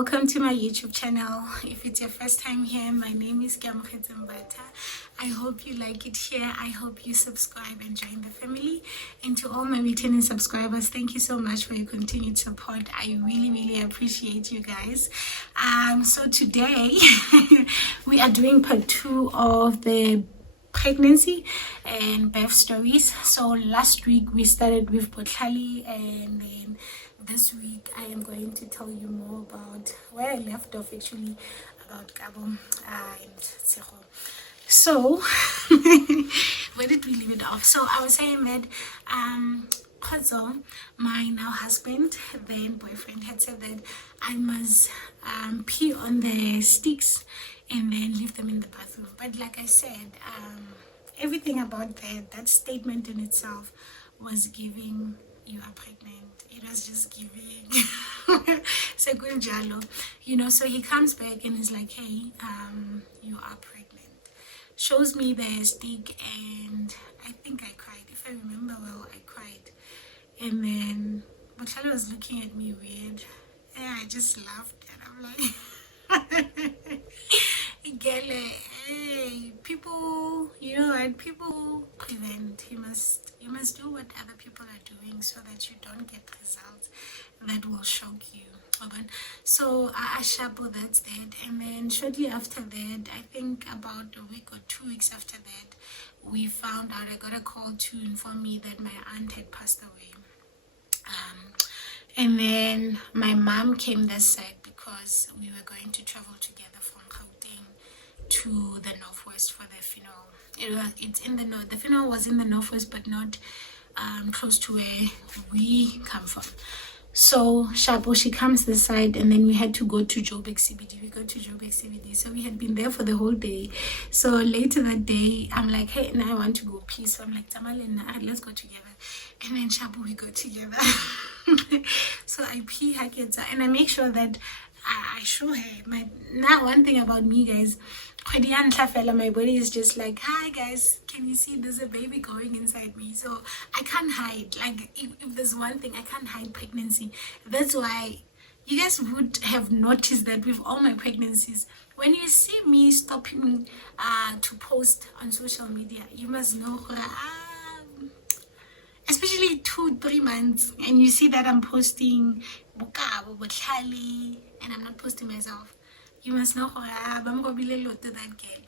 welcome to my YouTube channel. If it's your first time here, my name is Gaba. I hope you like it here. I hope you subscribe and join the family. And to all my returning subscribers, thank you so much for your continued support. I really appreciate you guys. So today we are doing part 2 of the pregnancy and birth stories. So last week we started with Botlhali, and then this week I am going to tell you more about where I left off, actually, about Gaba and Tseho. So where did we leave it off? So I was saying that Khozo, my now husband, then boyfriend, had said that I must pee on the sticks and then leave them in the bathroom. But like I said, everything about that statement in itself was giving you are pregnant. It was just giving Segunjalo, you know. So he comes back and is like, hey, you are pregnant. Shows me the stick, and I think I cried. If I remember well, I cried. And then Botlhali was looking at me weird, and I just laughed, and I'm like, hey, people, you know what, people prevent. You must do what other people are doing so that you don't get results that will shock you. So Ashapo, that's that. And then shortly after that, I think about a week or 2 weeks after that, we found out, I got a call to inform me that my aunt had passed away. And then my mom came this side because we were going to travel together from Gauteng to the northwest for the funeral. It's in the north. The funeral was in the northwest, but not close to where we come from. So Shapo, she comes this side, and then we had to go to Joburg CBD. We go to Joburg CBD, so we had been there for the whole day. So later that day, I'm like, hey, now I want to go pee. So I'm like, Tamalena, let's go together. And then Shapo, we go together. So I pee Haketa, and I make sure that I show her. Now one thing about me, guys, my body is just like, hi guys, can you see there's a baby going inside me? So I can't hide. Like, if there's one thing, I can't hide pregnancy. That's why you guys would have noticed that with all my pregnancies, when you see me stopping to post on social media, you must know, especially 2-3 months, and you see that I'm posting Botlhali and I'm not posting myself, you must know I'm gonna be to that girl.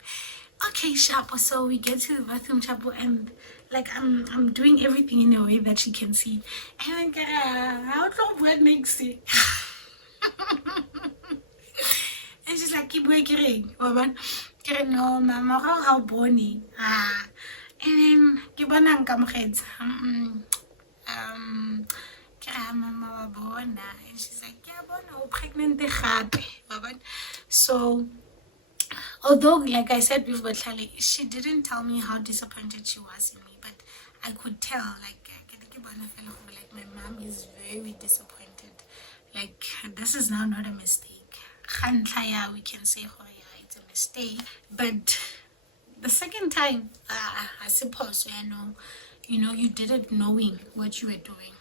Okay, Shapo, so we get to the bathroom, Shapo, and like I'm doing everything in a way that she can see. And then how what makes it? And she's like, keep working, no, mama, how bony. And then Kibana Kamreds. Mama Bona, and she's like, yeah, Bona, pregnant. So although, like I said with Botlhali, she didn't tell me how disappointed she was in me, but I could tell, like my mom is very disappointed. Like, this is now not a mistake. We can say, oh yeah, it's a mistake. But the second time, I suppose, you did it knowing what you were doing.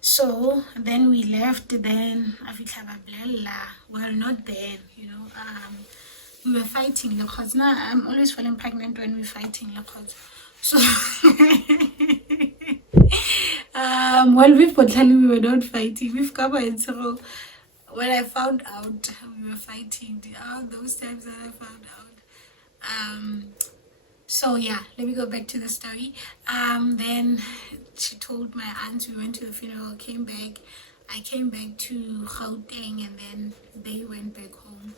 So then we left. Then well, not then, we were fighting. Now I'm always falling pregnant when we're fighting. So while with Botlhali, we were not fighting. With Gaba and Tseho, when I found out we were fighting, those times that I found out. So yeah, let me go back to the story. Then she told my aunt, we went to the funeral, came back. I came back to Gauteng, and then they went back home.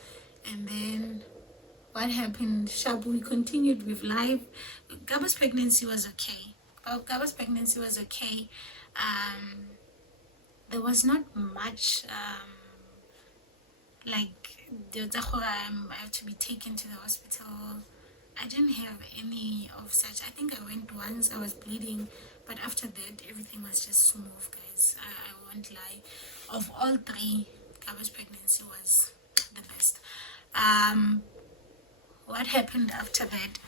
And then what happened? Shabu, we continued with life. Gaba's pregnancy was okay. There was not much like I have to be taken to the hospital. I didn't have any of such. I think I went once, I was bleeding, but after that everything was just smooth, guys. I won't lie. Of all 3, Gaba's pregnancy was the best. What happened after that?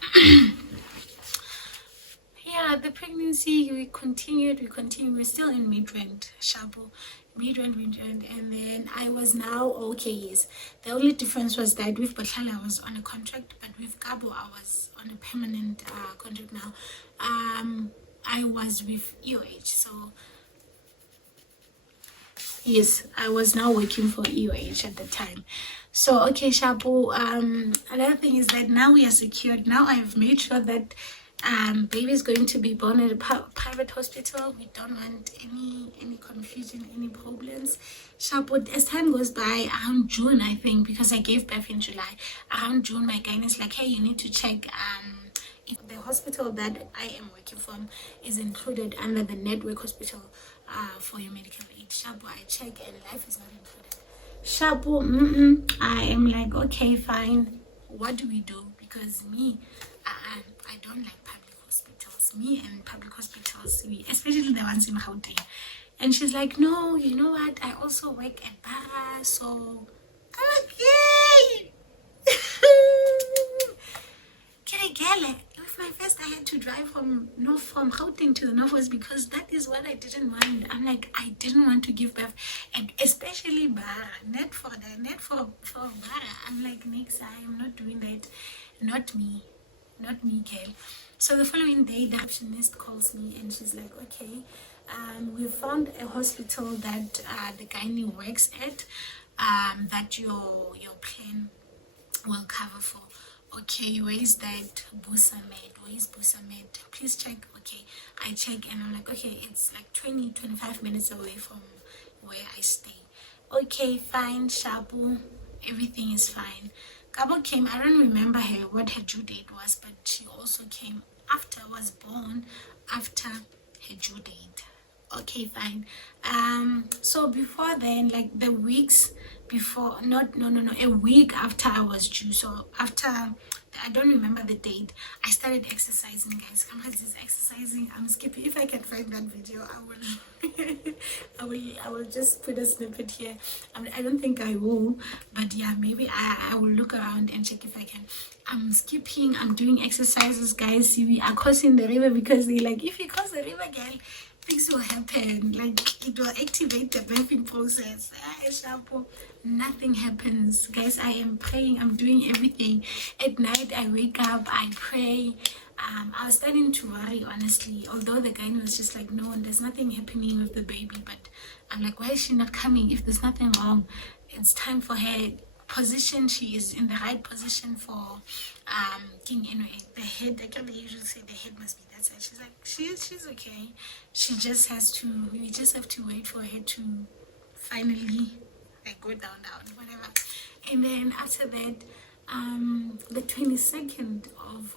Yeah, the pregnancy, we continued. We're still in mid-rent, Shabu. and then I was now okay. Yes, the only difference was that with Batlala I was on a contract, but with Gabo I was on a permanent contract now. I was with EOH, so yes, I was now working for EOH at the time. So okay, Shabu. Another thing is that now we are secured. Now I've made sure that baby is going to be born at a private hospital. We don't want any confusion, any problems. Shabu, as time goes by, around June, I think, because I gave birth in July. Around June, my guy is like, hey, you need to check if the hospital that I am working from is included under the network hospital for your medical aid. Shabu, I check and life is not included. Shabu, I am like, okay, fine. What do we do? Because me, I don't like public hospitals. Me and public hospitals, especially the ones in Gauteng. And she's like, no, you know what? I also work at Bara, so okay. Keregele. With my first, I had to drive from Gauteng to the north was because that is what I didn't want. I'm like, I didn't want to give birth, and especially Bara, net for Bara. I'm like, next, I am not doing that. Not me, Kel. So the following day, the receptionist calls me and she's like, okay, we found a hospital that the gynae works at, that your plan will cover for. Okay, where is that Busamed? Where is Busamed? Please check. Okay, I check and I'm like, okay, it's like 25 minutes away from where I stay. Okay, fine, Shabu, everything is fine. Gaba came, I don't remember what her due date was, but she also came after I was born, after her due date. Okay, fine. So before then, like the weeks before, a week after I was due. So after, I don't remember the date, I started exercising, guys. I'm just exercising. I'm skipping. If I can find that video, I will. I will just put a snippet here. I don't think I will, but yeah, maybe I will look around and check if I can. I'm skipping. I'm doing exercises, guys. See, we are crossing the river because they like, if you cross the river, girl, things will happen. Like, it will activate the birthing process. Nothing happens, guys. I am praying. I'm doing everything. At night, I wake up, I pray. I was starting to worry, honestly. Although the guy was just like, no, there's nothing happening with the baby. But I'm like, why is she not coming? If there's nothing wrong, it's time for her position. She is in the right position for King anyway. The head, I can usually say the head must be that side. She's like, she's okay. She just has to, we just have to wait for her to finally like go down, whatever. And then after that, the 22nd of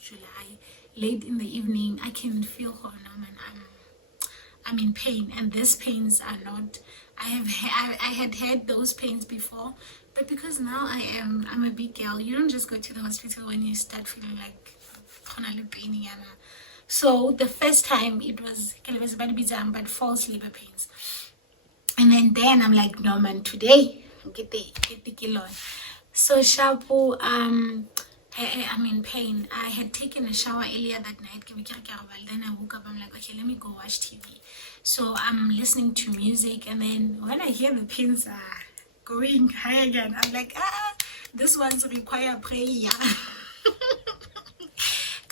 July, late in the evening, I can feel her now, and I'm in pain, and these pains are not, I had had those pains before, but because now I'm a big girl, you don't just go to the hospital when you start feeling like pain. So the first time it was but false labor pains. And then I'm like, no man, today get the kilo. So Shabu, I'm in pain. I had taken a shower earlier that night. Then I woke up, I'm like, okay, let me go watch TV. So I'm listening to music, and then when I hear the pins are going high again, I'm like, this one's require prayer.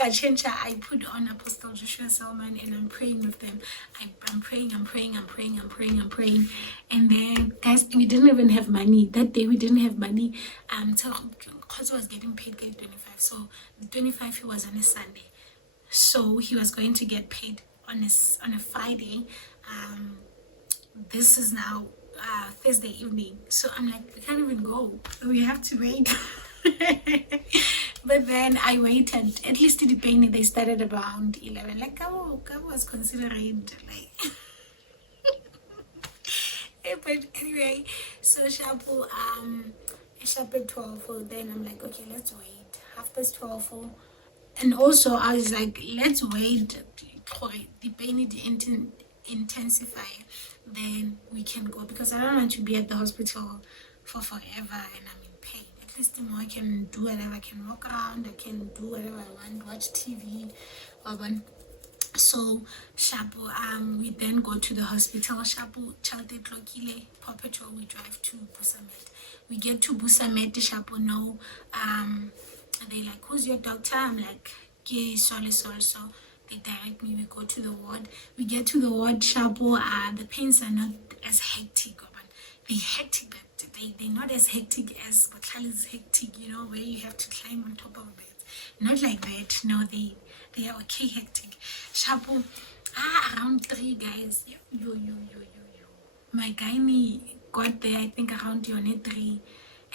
I put on Apostle Joshua Salman and I'm praying with them. I'm praying. And then, guys, we didn't even have money. That day we didn't have money. So Khozo was getting paid 25. So the 25 he was on a Sunday. So he was going to get paid on a Friday. This is now Thursday evening. So I'm like, we can't even go. We have to wait. But then I waited. At least the pain, they started around 11. Like, Gaba was considering, like. But anyway, so Shabu, sharp 12. So then I'm like, okay, let's wait. 12:30. And also, I was like, let's wait for the pain to intensify. Then we can go, because I don't want to be at the hospital for forever and I'm in pain. At least the more I can do whatever, I can walk around, I can do whatever I want, watch TV. So Shapo, we then go to the hospital. Shapo, Chalte Tlokile, Paw Patrol, we drive to Busamed. We get to Busamed, Shapo, no, they like, who's your doctor? I'm like, okay, sorry. So they direct me, we go to the ward. We get to the ward, Shapo, the pains are not as hectic, but they're hectic, but they're not as hectic as Baklal is hectic, you know, where you have to climb on top of a bed. Not like that, no, they are okay hectic. Shapo, around 3 guys. Yo. My gynae got there, I think around unit 3.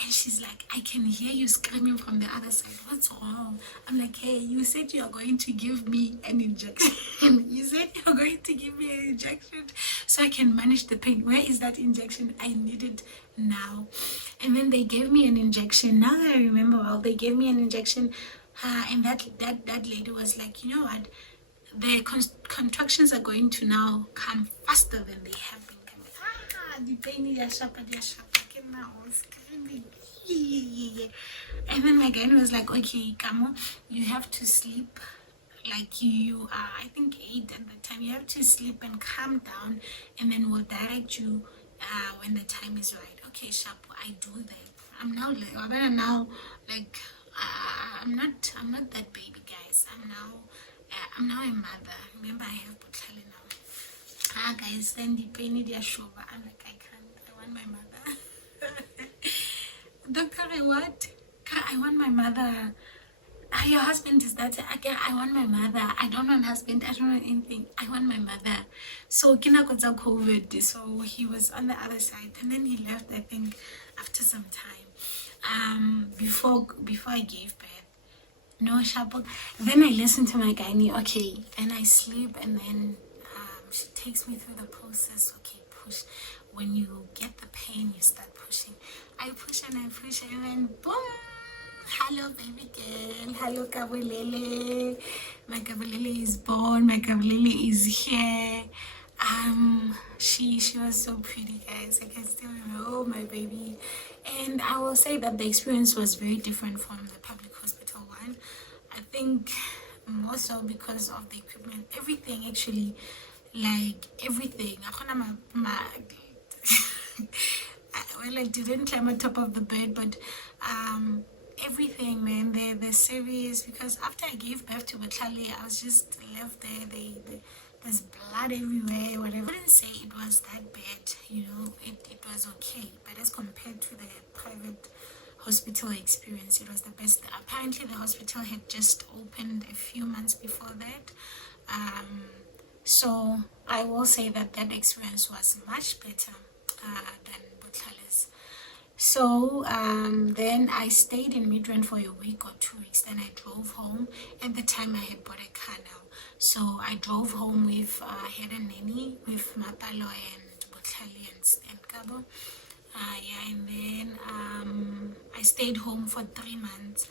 And she's like, I can hear you screaming from the other side. What's wrong? I'm like, hey, you said you are going to give me an injection. You said you're going to give me an injection so I can manage the pain. Where is that injection? I need it now. And then they gave me an injection. Now that I remember well, they gave me an injection. And that lady was like, you know what? The contractions are going to now come faster than they have been coming. The pain is sharp. And then my guy was like, okay, Kamo, you have to sleep like you are, I think 8 at the time. You have to sleep and calm down, and then we'll direct you when the time is right. Okay, Shapo, I do that. I'm now like I'm not that baby, guys. I'm now a mother. Remember, I have Butlali now. Guys, then the pain is shoba. I'm like, I can't. I want my mother. Doctor, what? I want my mother. Your husband is that again. I want my mother. I don't want husband. I don't want anything. I want my mother. So Kina got COVID. So he was on the other side, and then he left. I think after some time. Before I gave birth. No, Shapo. Then I listen to my gynae. Okay, and I sleep, and then she takes me through the process. Okay, push. When you get the pain, you start pushing. I push, and then boom. Hello, baby girl. Hello, Kabulele. My Kabulele is born. My Kabulele is here. She was so pretty, guys. I can still remember, oh, my baby. And I will say that the experience was very different from the public hospital one. I think more so because of the equipment. Everything, actually, like everything. Well, I didn't climb on top of the bed, but everything, man, they're serious, because after I gave birth to Batlali, I was just left there. There's blood everywhere, whatever. I wouldn't say it was that bad, you know, it was okay, but as compared to the private hospital experience, it was the best. Apparently the hospital had just opened a few months before that, so I will say that experience was much better than Butlali's. So then I stayed in Midrand for a week or 2 weeks. Then I drove home. At the time I had bought a car now, so I drove home with Head and Nanny, with Mapalo and Butlali and Gaba. And then I stayed home for 3 months.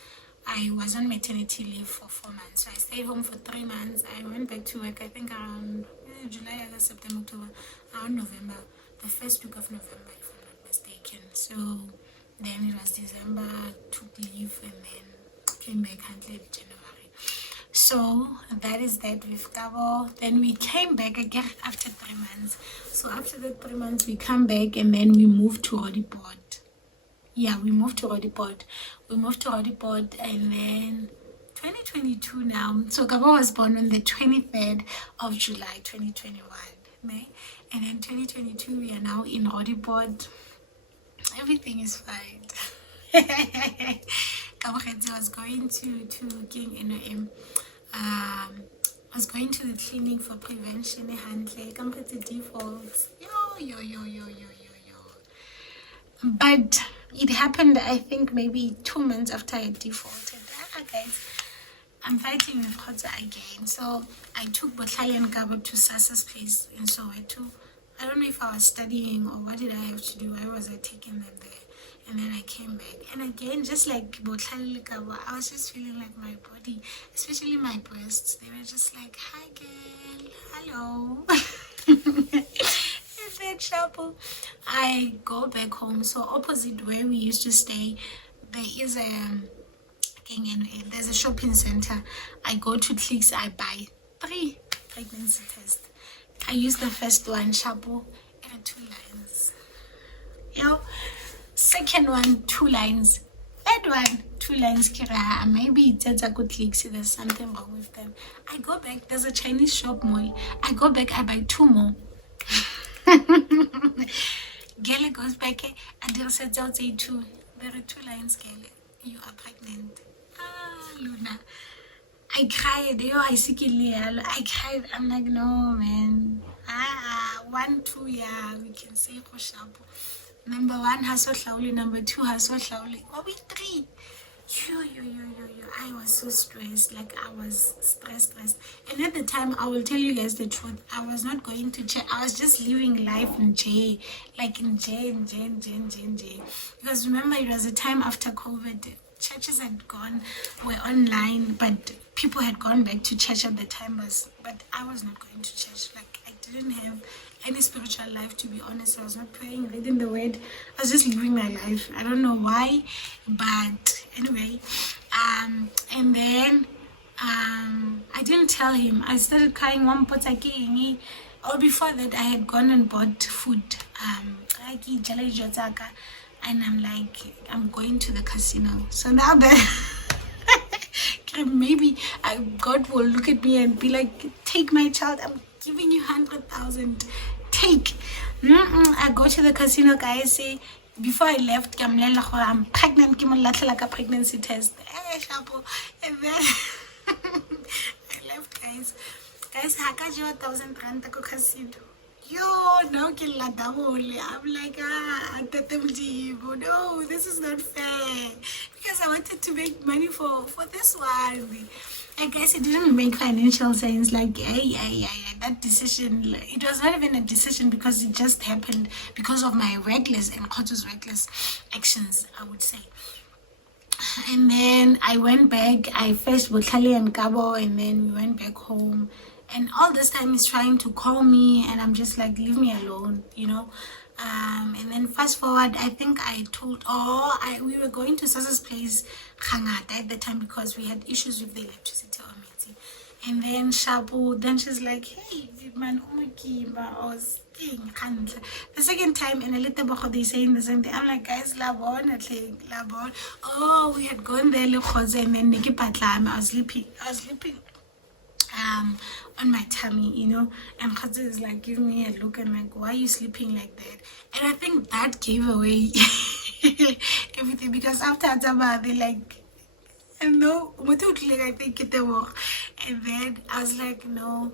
I was on maternity leave for 4 months, so I stayed home for 3 months. I went back to work, I think around July, August, September, October, around November, the first week of November, if I'm not mistaken. So then it was December, took leave, and then came back until January. So that is that with Gaba. Then we came back again after 3 months. So after the 3 months, we come back, and then we moved to Rodiport. Yeah, we moved to Rodiport. And then 2022 now. So Gaba was born on the 23rd of July 2021. And then 2022, we are now in Rodiport. Everything is fine. Gaba was going to King was going to the clinic for prevention and defaults. Yo. But it happened, I think, maybe 2 months after I defaulted. Guys, I'm fighting with Khotsa again. So I took Botlali and Gaba to Sasa's place in Soweto. I don't know if I was studying or what did I have to do. Why was I taking them there? And then I came back. And again, just like Botlali and Gaba, I was just feeling like my body, especially my breasts, they were just like, hi girl, hello. Shapo. I go back home. So opposite where we used to stay, there is there's a shopping center. I go to Clicks, I buy three pregnancy test. I used the first one, shapo, and 2 lines. Yo, second one, 2 lines. Third one, 2 lines. Kira, maybe it's a good click. See, there's something wrong with them. I go back. There's a Chinese shop mall. I go back. I buy 2 more. Gele goes back. And they'll say, "2. There are 2 lines, Gele. You are pregnant." Ah, Luna. I cried. Yo, I see Kilial. I cried. I'm like, no, man. 1, 2, yeah, we can say Koshapo. Number 1 has so slowly. Number 2 has so slowly. Oh, we 3. Yo. I was so stressed. Like, I was stressed. And at the time, I will tell you guys the truth. I was not going to check. I was just living life in J. Like in J. Because remember, it was a time after COVID. Churches had gone, were online, but people had gone back to church at the time. But I was not going to church. Like, I didn't have any spiritual life, to be honest. I was not praying, reading the word. I was just living my life. I don't know why, but anyway. And then I didn't tell him. I started crying. Or before that, I had gone and bought food. And I'm like, I'm going to the casino. So now that maybe God will look at me and be like, take my child. I'm giving you 100,000. Take. I go to the casino, guys. Say, before I left, I'm pregnant. Give me like a pregnancy test. And then I left, guys. Guys, I got you 1,000 rand to casino. Yo, no, I'm like, no, this is not fair. Because I wanted to make money for this one. I guess it didn't make financial sense. Like, yeah, that decision, it was not even a decision because it just happened because of my reckless and Khoto's reckless actions, I would say. And then I went back. I first with Kali and Gaba, and then we went back home. And all this time he's trying to call me, and I'm just like, leave me alone, you know. And then fast forward, I think I told, we were going to Sasa's place at the time because we had issues with the electricity. And then Shabu, then she's like, hey, man, I was the second time in a little bit they saying the same thing. I'm like, guys, labon. Oh, we had gone there, and then Nikki Patlam, I was sleeping on my tummy, you know, and Khazi is like giving me a look and like, why are you sleeping like that? And I think that gave away everything, because after Ataba they like, no, I think it was. And then I was like, no,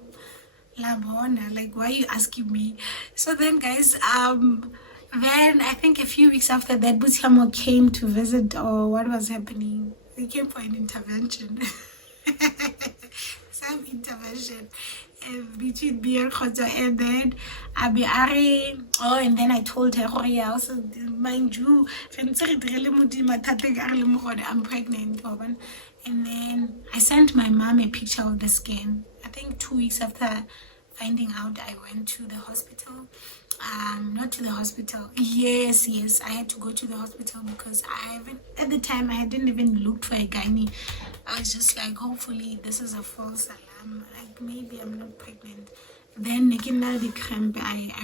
Labona, like, why are you asking me? So then, guys, then I think a few weeks after that, Busiamo came to visit, or what was happening. He came for an intervention. Some intervention between me and Khoza, and then and then I told her, oh yeah, also mind you, I'm pregnant. And then I sent my mom a picture of the scan. I think 2 weeks after finding out, I went to the hospital. Not to the hospital. Yes, I had to go to the hospital because at the time I hadn't even looked for a gynae. I was just like, hopefully this is a false alarm. Like, maybe I'm not pregnant. Then I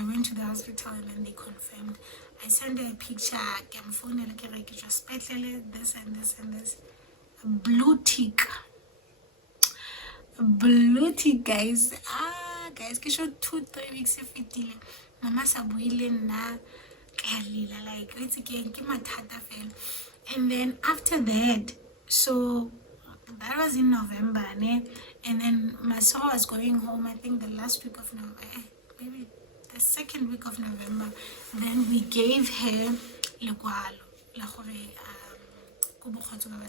went to the hospital and then they confirmed. I sent her a picture. This and this. Blue tick, guys. Guys, ke show 2-3 weeks if it dile. Mama sabuile na kalila, like it's again ke mathata fela. And then after that, so that was in November, ne? And then my son was going home, I think the last week of November, maybe the second week of November. Then we gave her lekwalo la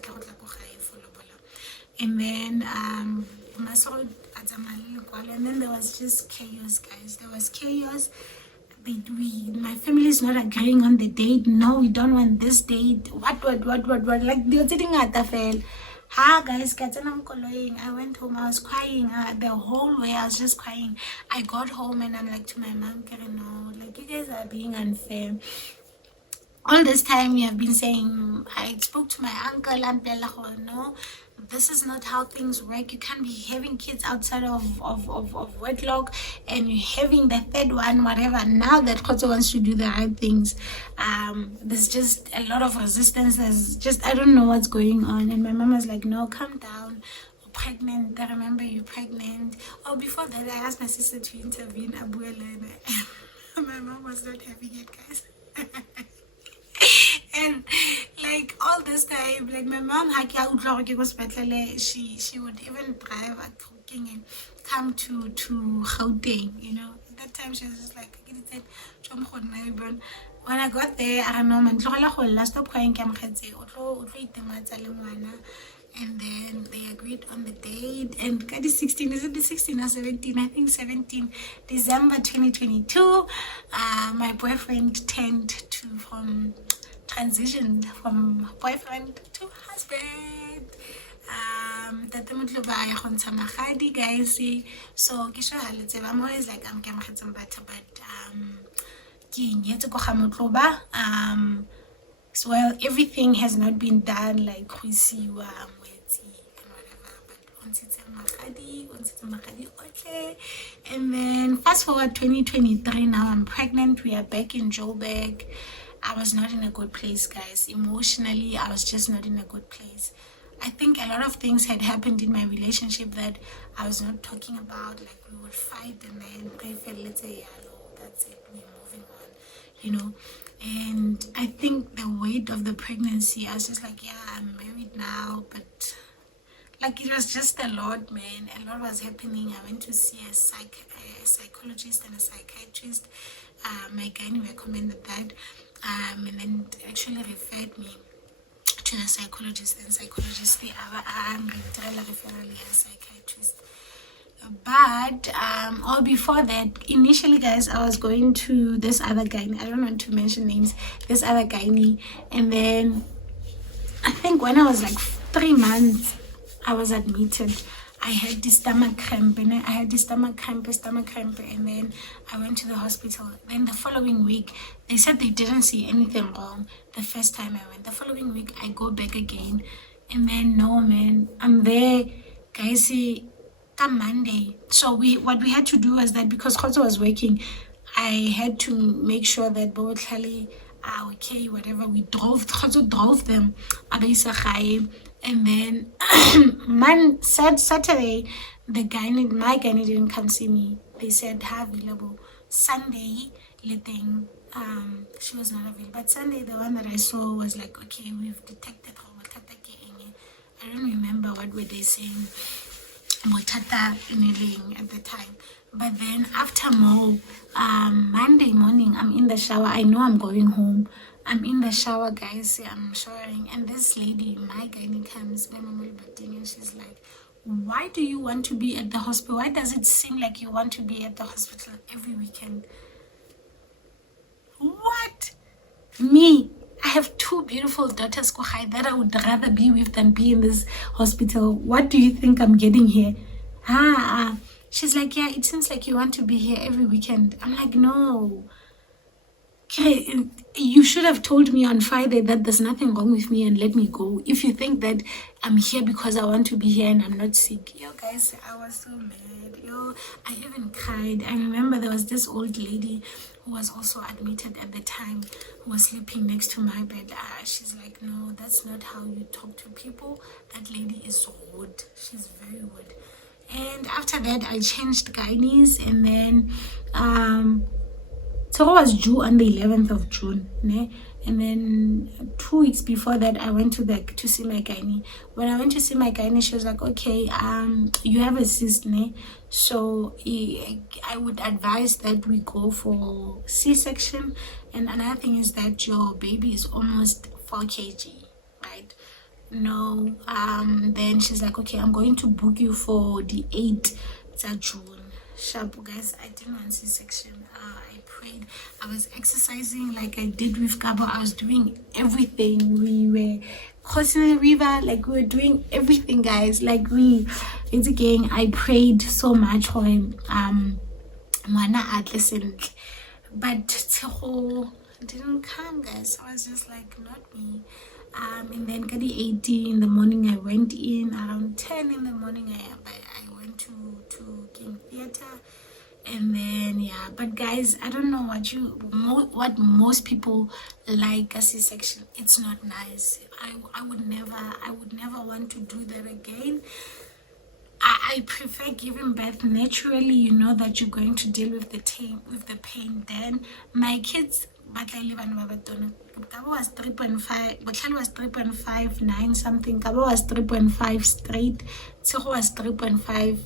gore and then and then there was just chaos, guys. There was chaos. My family is not agreeing on the date. No, we don't want this date. What? Like, they were sitting at the fail. Guys, I went home. I was crying the whole way. I was just crying. I got home and I'm like to my mom, no, like, you guys are being unfair. All this time we have been saying, I spoke to my uncle and no, this is not how things work. You can't be having kids outside of wedlock, and you're having the third one, whatever. Now that Koto wants to do the right things, there's just a lot of resistance. There's just, I don't know what's going on. And my mom was like, no, calm down. You're pregnant. I remember you're pregnant. Oh, before that, I asked my sister to intervene. Abuela. My mom was not having it, guys. And like all this time, like my mom, she would even drive at cooking and come to Gauteng, you know. At that time, she was just like, when I got there, I don't know, man, stop crying, and then they agreed on the date, and 16, is it the 16 or 17? I think 17 December 2022. My boyfriend transitioned from boyfriend to husband. Guys, so I'm always like, so, well, everything has not been done like we see and whatever, but okay. And then fast forward 2023, now I'm pregnant. We are back in Joburg. I was not in a good place, guys. Emotionally, I was just not in a good place. I think a lot of things had happened in my relationship that I was not talking about. Like, we would fight and then let's say, that's it, we're moving on, you know. And I think the weight of the pregnancy, I was just like, yeah, I'm married now, but like, it was just a lot, man. A lot was happening. I went to see a psychologist and a psychiatrist. My gynae recommended that, and then actually referred me to the psychologist, and psychologist, I'm referral as psychiatrist. But all before that, initially, guys, I was going to this other gynae. I don't want to mention names. This other gynae, and then I think when I was like 3 months, I was admitted. I had the stomach cramp, and I had the stomach cramp, and then I went to the hospital. Then the following week, they said they didn't see anything wrong the first time I went. The following week, I go back again, and then no, man, I'm there, guys. See, come Monday. So what we had to do was that because Khoto was working, I had to make sure that both Charlie are okay, whatever. We Khoto drove them. And then Saturday, my gynae didn't come see me. They said how available. Sunday, she was not available. But Sunday, the one that I saw was like, okay, we've detected her. I don't remember what were they saying at the time. But then after Monday morning, I'm in the shower. I know I'm going home. I'm in the shower, guys. I'm showering, and this lady, my gynae, comes and she's like, why do you want to be at the hospital? Why does it seem like you want to be at the hospital every weekend? What? Me, I have 2 beautiful daughters that I would rather be with than be in this hospital. What do you think I'm getting here? She's like, yeah, it seems like you want to be here every weekend. I'm like, no. Okay, you should have told me on Friday that there's nothing wrong with me and let me go. If you think that I'm here because I want to be here and I'm not sick. Yo, guys, I was so mad. Yo, I even cried. I remember there was this old lady who was also admitted at the time, who was sleeping next to my bed. She's like, no, that's not how you talk to people. That lady is rude. She's very rude. And after that, I changed gynaes, and then so I was due on the 11th of June, né? And then 2 weeks before that, I went to see my gynae. When I went to see my gynae, she was like, okay, you have a cyst, né? So I would advise that we go for C-section. And another thing is that your baby is almost 4 kg, right? No, then she's like, okay, I'm going to book you for the 8th of June. Sharp, guys. I didn't want C-section. I prayed. I was exercising like I did with Gaba. I was doing everything. We were crossing the river, like we were doing everything, guys. Like it's again, I prayed so much for him. But Tseho didn't come, guys. I was just like, not me. And then kadi 80 in the morning I went in. Around 10 in the morning I went to King Theatre. And then yeah, but guys, I don't know what most people like a C-section. It's not nice. I would never want to do that again. I prefer giving birth naturally. You know that you're going to deal with the pain. Then my kids, but I live in Babatona. Gaba was 3.5. Botlhale was 3.59 something. Gaba was 3.5 straight. Tshego was 3.5.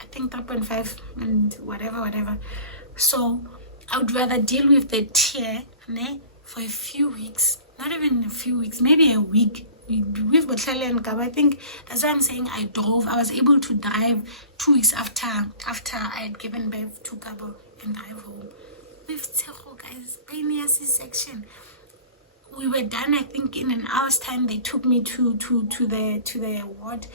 I think 3.5 and whatever. So I would rather deal with the tear for a few weeks. Not even a few weeks, maybe a week. With Botlhale and Gaba, I think that's why I'm saying I drove. I was able to drive 2 weeks after I had given birth to Gaba and drive home. With Tshego, guys, pain C-section. We were done, I think, in an hour's time. They took me to the ward.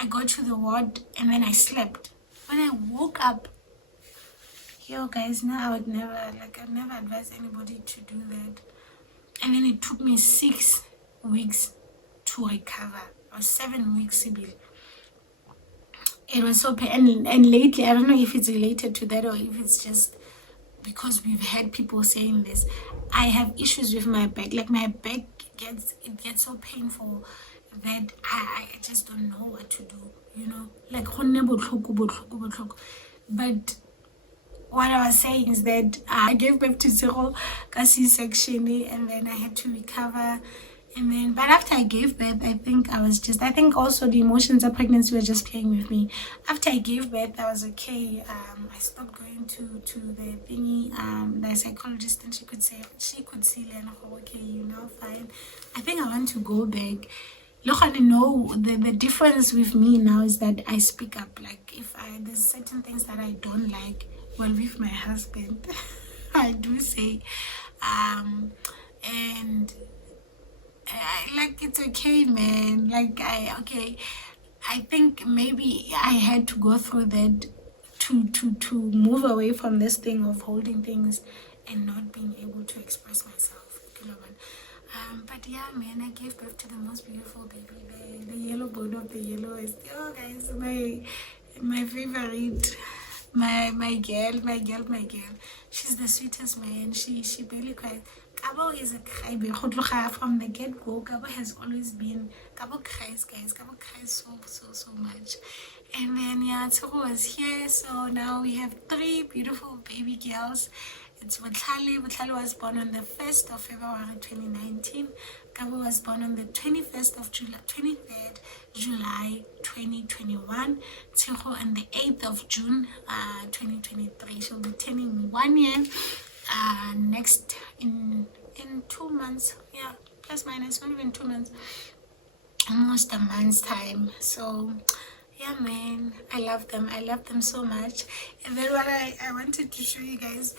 I got to the ward and then I slept. When I woke up, yo guys, now I'd never advise anybody to do that. And then it took me 6 weeks to recover, or 7 weeks, Sibyl. It was so pain. And lately, I don't know if it's related to that or if it's just because we've had people saying this. I have issues with my back. Like my back gets so painful that I just don't know what to do. You know, like but what I was saying is that I gave birth to Zero C-section, and then I had to recover. And then, but after I gave birth, I think also the emotions of pregnancy were just playing with me. After I gave birth, I was okay. I stopped going to the thingy, the psychologist, and she could see, and okay, you know, fine. I think I want to go back. Look, I know the difference with me now is that I speak up. Like if there's certain things that I don't like, well, with my husband, I do say, and like it's okay, man. Like I think maybe I had to go through that to move away from this thing of holding things and not being able to express myself, you know. But yeah, man, I gave birth to the most beautiful baby. The yellow bone of the yellow is, oh guys, my favorite. My girl. She's the sweetest, man. She barely cries. Gaba is a crybaby. From the get-go, Gaba has always been. Gaba cries, guys. Gaba cries so much. And then yeah, Tshego was here. So now we have 3 beautiful baby girls. It's Botlhale. Botlhale was born on the 1st of February 2019. Gaba was born on the 23rd July 2021. Tshego on the 8th of June 2023. She'll be turning 1 year next in 2 months. Yeah, plus minus, not even 2 months. Almost a month's time. So yeah, man, I love them so much. And then what I wanted to show you guys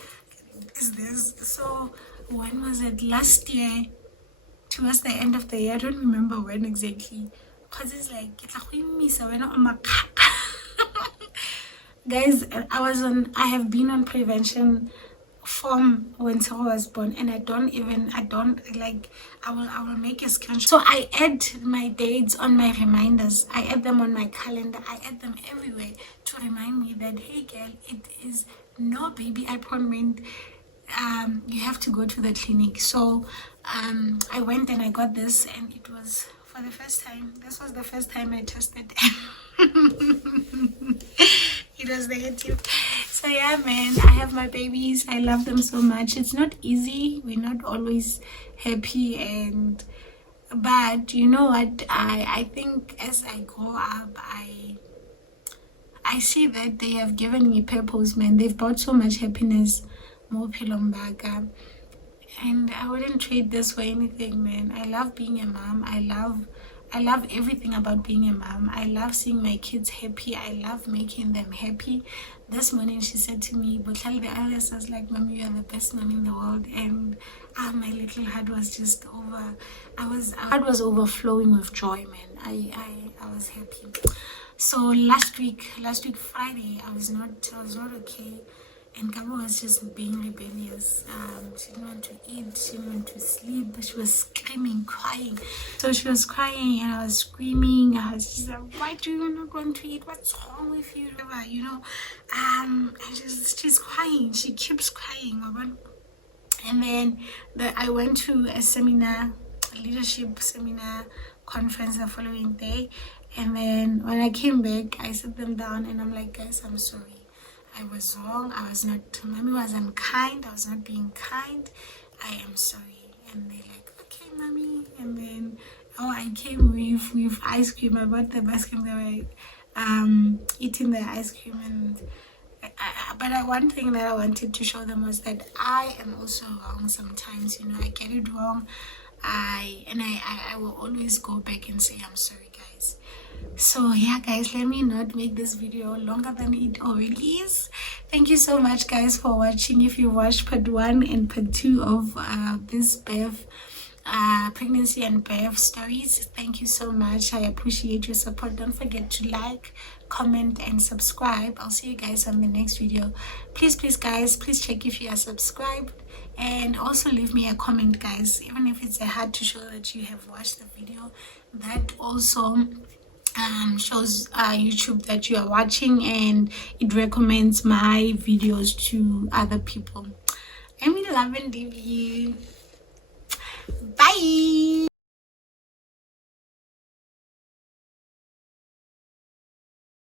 is this. So when was it? Last year, towards the end of the year, I don't remember when exactly, because it's like guys, I have been on prevention from when Tshego was born, and I will make a screenshot. So I add my dates on my reminders, I add them on my calendar, I add them everywhere to remind me that, hey girl, it is no baby appointment, you have to go to the clinic. So I went and I got this, and it was for the first time. This was the first time I tested. It was negative. So yeah, man, I have my babies. I love them so much. It's not easy. We're not always happy, but you know what? I think as I grow up, I see that they have given me purpose, man. They've brought so much happiness, more pilombaga, and I wouldn't trade this for anything, man. I love being a mom. I love everything about being a mom. I love seeing my kids happy. I love making them happy. This morning she said to me, Botlhale, the eldest, was like, Mommy, you are the best mom in the world. And my little heart was just heart was overflowing with joy, man. I was happy. So last week Friday, I was not okay, and Gaba was just being rebellious. She didn't want to eat, she didn't want to sleep, she was screaming, crying. So she was crying and I was screaming. I was just like, why do you not want to eat? What's wrong with you? You know, and she's crying, she keeps crying. And then I went to a seminar, a leadership seminar conference the following day. And then when I came back, I sat them down and I'm like, guys, I'm sorry. I was wrong. I was not, mommy was unkind. I was not being kind. I am sorry. And they're like, okay, mommy. And then, I came with ice cream. I bought them ice cream. They were eating the ice cream. And but one thing that I wanted to show them was that I am also wrong sometimes. You know, I get it wrong. I will always go back and say I'm sorry, guys. So yeah, guys, let me not make this video longer than it already is. Thank you so much, guys, for watching. If you watched part 1 and part 2 of this birth, pregnancy and birth stories, thank you so much. I appreciate your support. Don't forget to like, comment and subscribe. I'll see you guys on the next video. Please guys, please check if you are subscribed, and also leave me a comment, guys, even if it's a heart to show that you have watched the video. That also shows YouTube that you are watching, and it recommends my videos to other people. I'm in love and leave you. Bye.